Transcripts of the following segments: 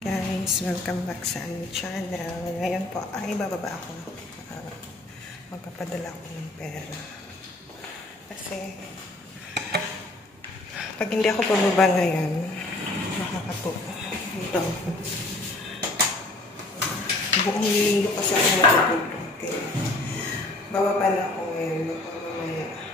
Guys, welcome back sa aming channel. Ngayon po ay bababa ako. Magpapadala ako ng pera. Kasi pag hindi ako bababa ngayon, makakatuwa. Dito. Buong linggo pa sa ako matutulog. Okay. Bababa na ako ngayon. Baka mamaya.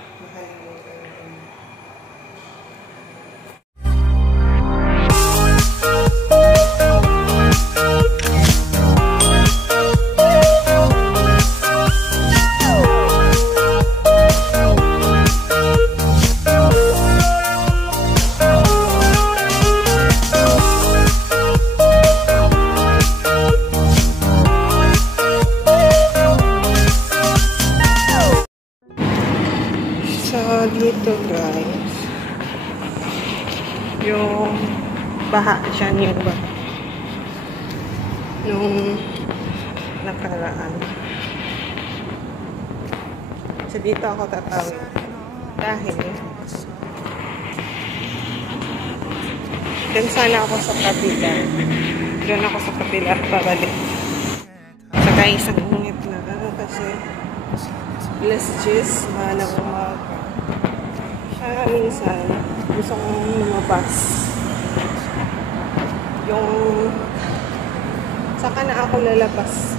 Dito guys, yung baha dyan, yung baha nung nakaraan. So dito ako tatawid dahil dun sana ako sa kabila, dun ako sa kabila at pabalik. So guys, ang init na kasi +10 ng umaga. Minsan, gusto kong lumabas. Yung saka na ako lalabas.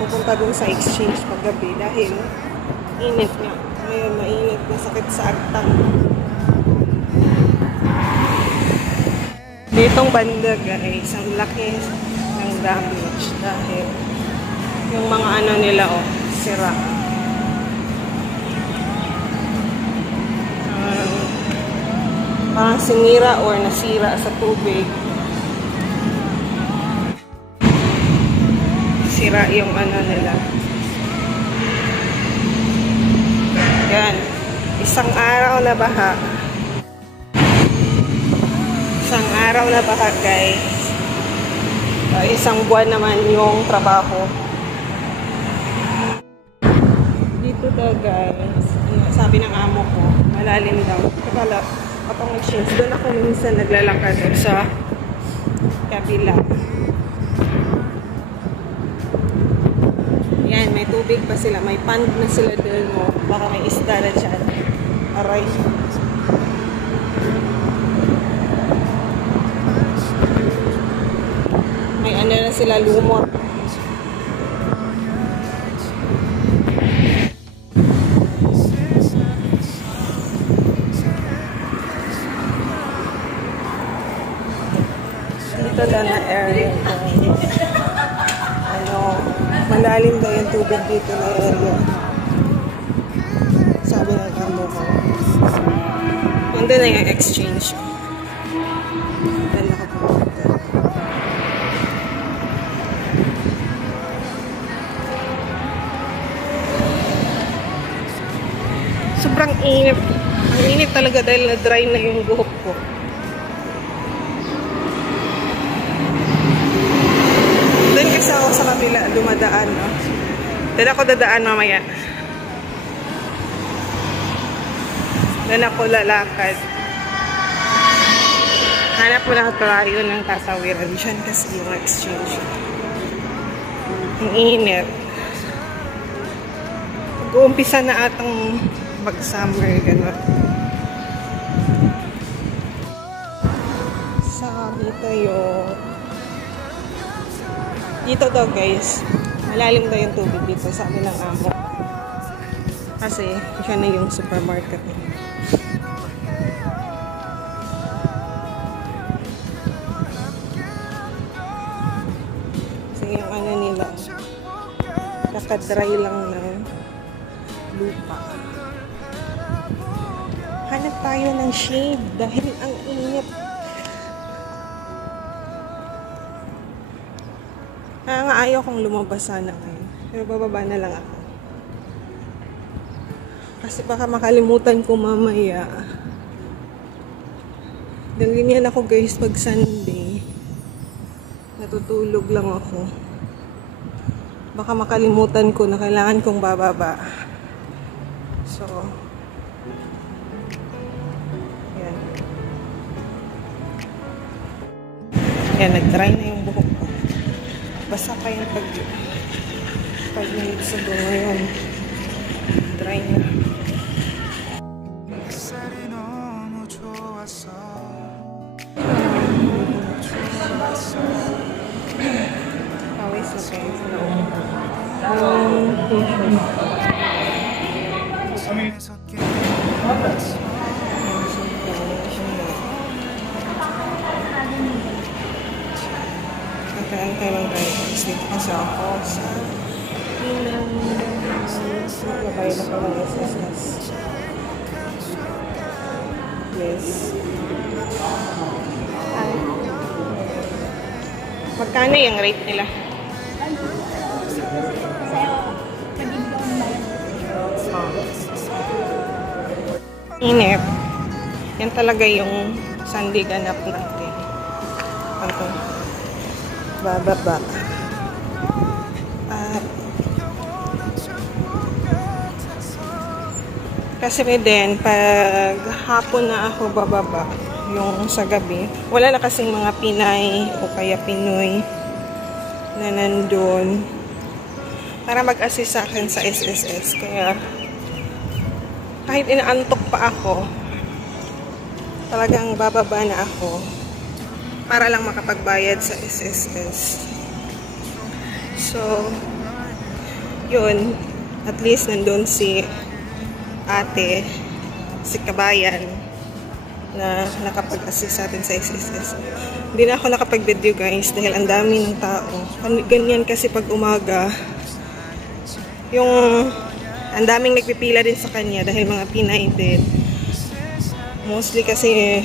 Pupunta dun sa exchange paggabi dahil init nga. Ngayon, mainit. Masakit sa agtang. Ditong banda guys, ang laki ng damage dahil yung mga ano nila sira. Parang sinira or nasira sa tubig. Sira yung ano nila. Yan. Isang araw na baha. Isang araw na baha guys. Isang buwan naman yung trabaho. Dito daw guys, sabi ng amo ko, malalim daw. Kapala, patong exchange. Doon ako minsan naglalakad sa kabila. Yan, may tubig pa sila. May pond na sila doon mo. Baka may isda na dyan. Aray. May ano na sila, lumot. Dito daw na area. Malalim daw yung tubig dito na area. Sabi ng amo ko. Nandun na yung exchange. Dahil nakapunta. Sobrang init. Ang init talaga dahil na-dry na yung buhok ko. Kasi ako sa kabila dumadaan. Doon ako dadaan mamaya. Doon ako lalakad. Hanap mo lang tayo ng tatawiran dyan kasi yung exchange. Ang init. Mag-uumpisa na atang mag-summer gano'n. Sabi tayo. Dito daw guys, malalim daw yung tubig dito, sabi ng amo. Kasi, siya na yung supermarket. Kasi yung ano nila, kakadry lang ng lupa. Hanap tayo ng shade dahil ang init. Kaya nga ayaw kong lumabas sana ngayon. Pero bababa na lang ako. Kasi baka makalimutan ko mamaya. Dahil ganyan ako guys pag Sunday. Natutulog lang ako. Baka makalimutan ko na kailangan kong bababa. So, yan. Ayan, nag-dry na yung buhok ko. Basta pa yung pag-init sa buhok ngayon. Dry na. Pawis na kayo sa loob. Nagkaantay lang tayo. Dito kasi ako sa labay na pa ng SSS. Yes. Magkano yung rate nila? Inip. Yan talaga yung Sunday ganap natin. Ito. Bababa. Kasi din, pag hapon na ako bababa, yung sa gabi, wala na kasing mga Pinay o kaya Pinoy na nandun para mag-assist sa akin sa SSS. Kaya, kahit inaantok pa ako, talagang bababa na ako para lang makapagbayad sa SSS. So, yun. At least nandun si ate, si kabayan, na nakapag-assist sa atin sa SSS. Hindi na ako nakapag-video guys dahil ang dami ng tao. Ganyan kasi pag umaga, yung ang daming nagpipila din sa kanya dahil mga Pinay din. Mostly kasi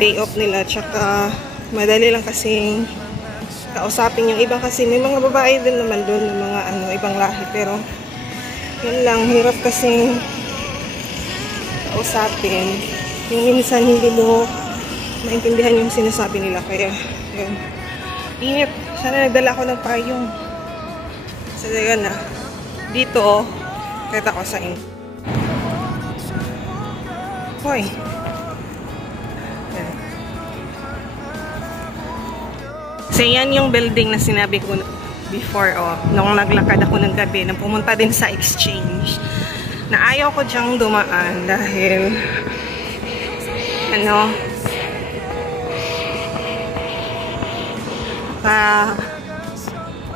day off nila, tsaka madali lang kasing kausapin yung iba kasi may mga babae din naman doon ng mga ibang lahi, pero yun lang, hirap kasing kausapin. Yung minsan hindi mo maintindihan yung sinasabi nila, kaya yun. Init. Sana nagdala ako ng payong. So yun na. Dito, kita ko sa inyo. Hoy. So yan yung building na sinabi ko before, nung naglakad ako ng gabi, nang pumunta din sa exchange, na ayaw ko dyang dumaan dahil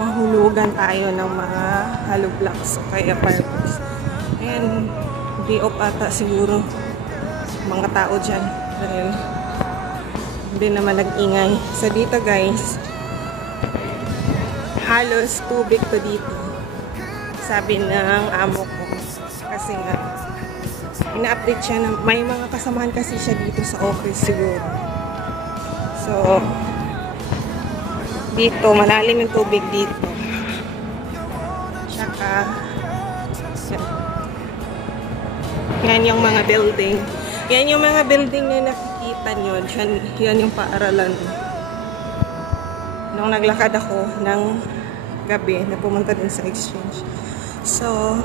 mahulugan tayo ng mga hollow blocks o kaya fireworks. Ayan, day off ata siguro mga tao dyan dahil hindi naman nag-ingay. So dito guys, halos tubig to dito, sabi ng amo ko, kasi nga ina-update siya na may mga kasamahan kasi siya dito sa office siguro. So dito malalim yung tubig dito, tsaka yan yung mga building, yan yung mga building na nakikita nyo dyan, yan yung paaralan. Nung naglakad ako ng gabi, na pumunta din sa exchange. So,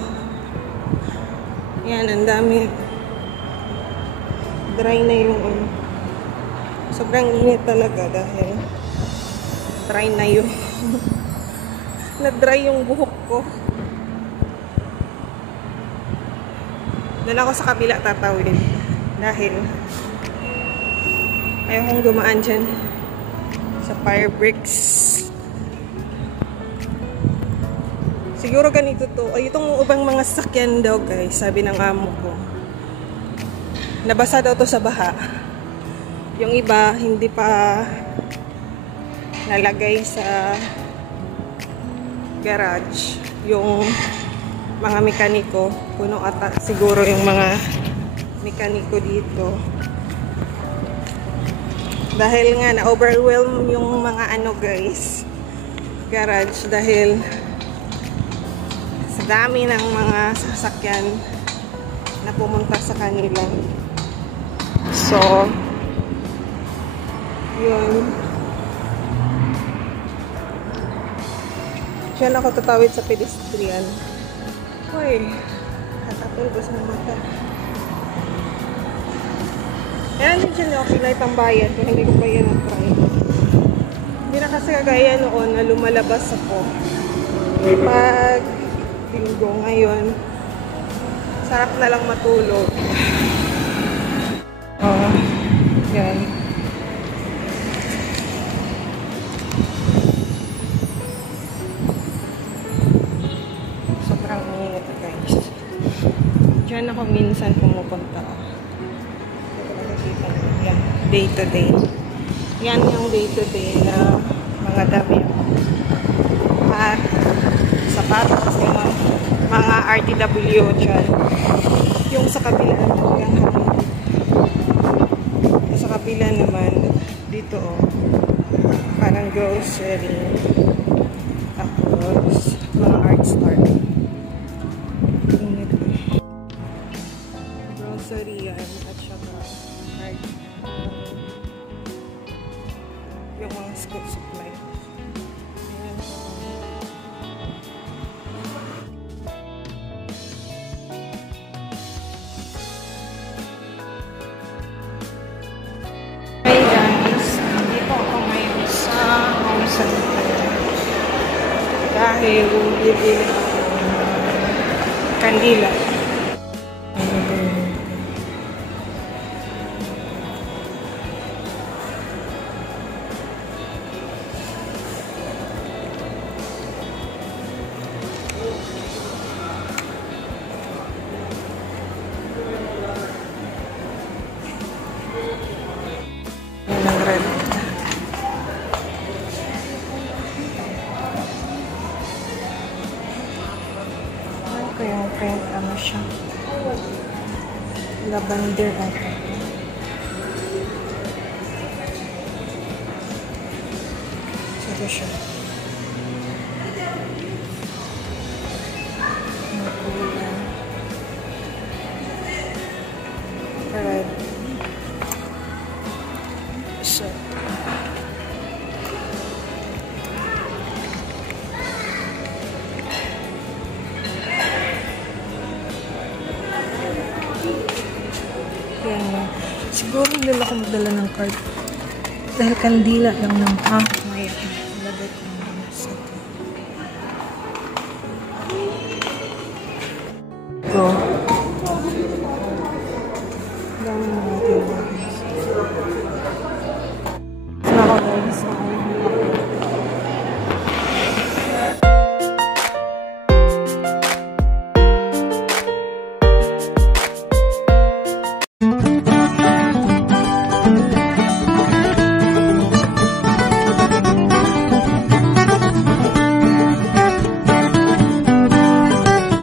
yan, ang dami. Dry na yung, sobrang init talaga dahil dry na yung, na-dry yung buhok ko. Doon ako sa kabila tatawid dahil ayaw kong dumaan dyan sa fire bricks. Siguro ganito to. Ay, itong ubang mga sakyan daw guys, sabi ng amo ko, nabasa daw to sa baha. Yung iba hindi pa nalagay sa garage. Yung mga mekaniko, puno ata siguro yung mga mekaniko dito. Dahil nga na-overwhelm yung mga guys, garage, dahil sa dami ng mga sasakyan na pumunta sa kanila. So, yun. Diyan ako tatawid sa pedestrian. Hoy, hatapin ko sa mata. Ayan, dyan okay na itang bayan kung hindi ko pa yan ang try. kasi kagaya noon na lumalabas ako. Pag linggo ngayon, sarap na lang matulog. Oh, yan. Sobrang init guys. Diyan ako minsan pumupunta. Yan, day to day. Yan yung day to day na mga damit. At sapatos, mga RTW dyan. Yung sa kabila naman, yung sa kabila naman, dito oh, parang grocery. Tapos, mga art store. Grocery yan, at saka art. Yung mga school supply. Ayan. Hey guys, dito ako ngayon sa home center dahil bibili ako ng kandila. Ng red. Ano ko yung print? Ano siya? Lavender ata. Ito siya. Red. So, yan. Siguro hindi ako magdala ng card. Dahil kandila lang ng may lagay ko ng sa ito. Ito. Dami natin. So, ako guys.